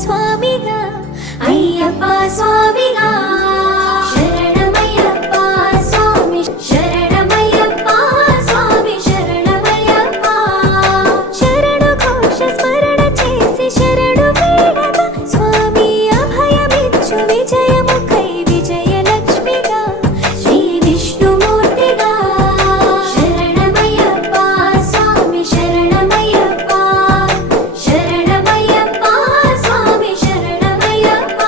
స్వామిగా అయ్యప్ప స్వామిగా శరణమయ్యప్ప స్వామి శరణమయ్యప్ప స్వామి శరణమయ్యప్ప శరణు ఘోష స్మరణ చేసి శరణు వేడగా స్వామి అభయమిచ్చు విజయముఖై విజయలక్ష్మిగా శ్రీ విష్ణుమూర్తిగా శరణమయ్యప్ప స్వామి శరణమయ్యప్ప శరణమయ్యప్ప స్వామి శరణమయ్యప్ప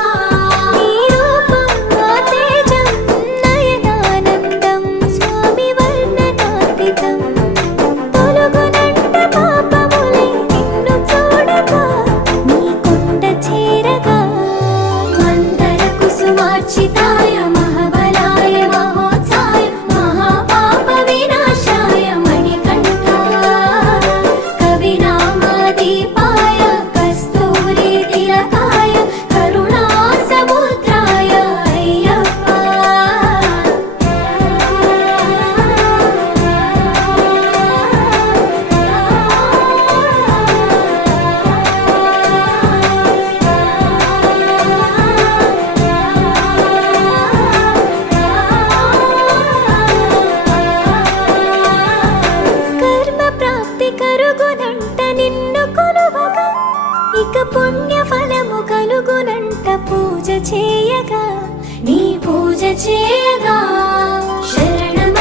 నీ రూపం తేజం నయనానందం స్వామి వర్ణనాతీతం తొలగునంట పాపములై నిన్ను చూడగా నీ కొండ చేరగా మందర కుసుమార్చితాయ మహాబలాయ మహోత్సాయ మహాపాప వినాశాయ మణికంఠాయ కవినామదీపాయ కస్తూరి తిలకాయ కరుణాసముద్రాయ అయ్యప్ప కర్మ ప్రాప్తి కరుగునంట నిన్ను కొలువగా ఇక పుణ్య ఫలము కలుగునంట పూజ చేయగా నీ పూజ చేయగా శరణమయ్యప్ప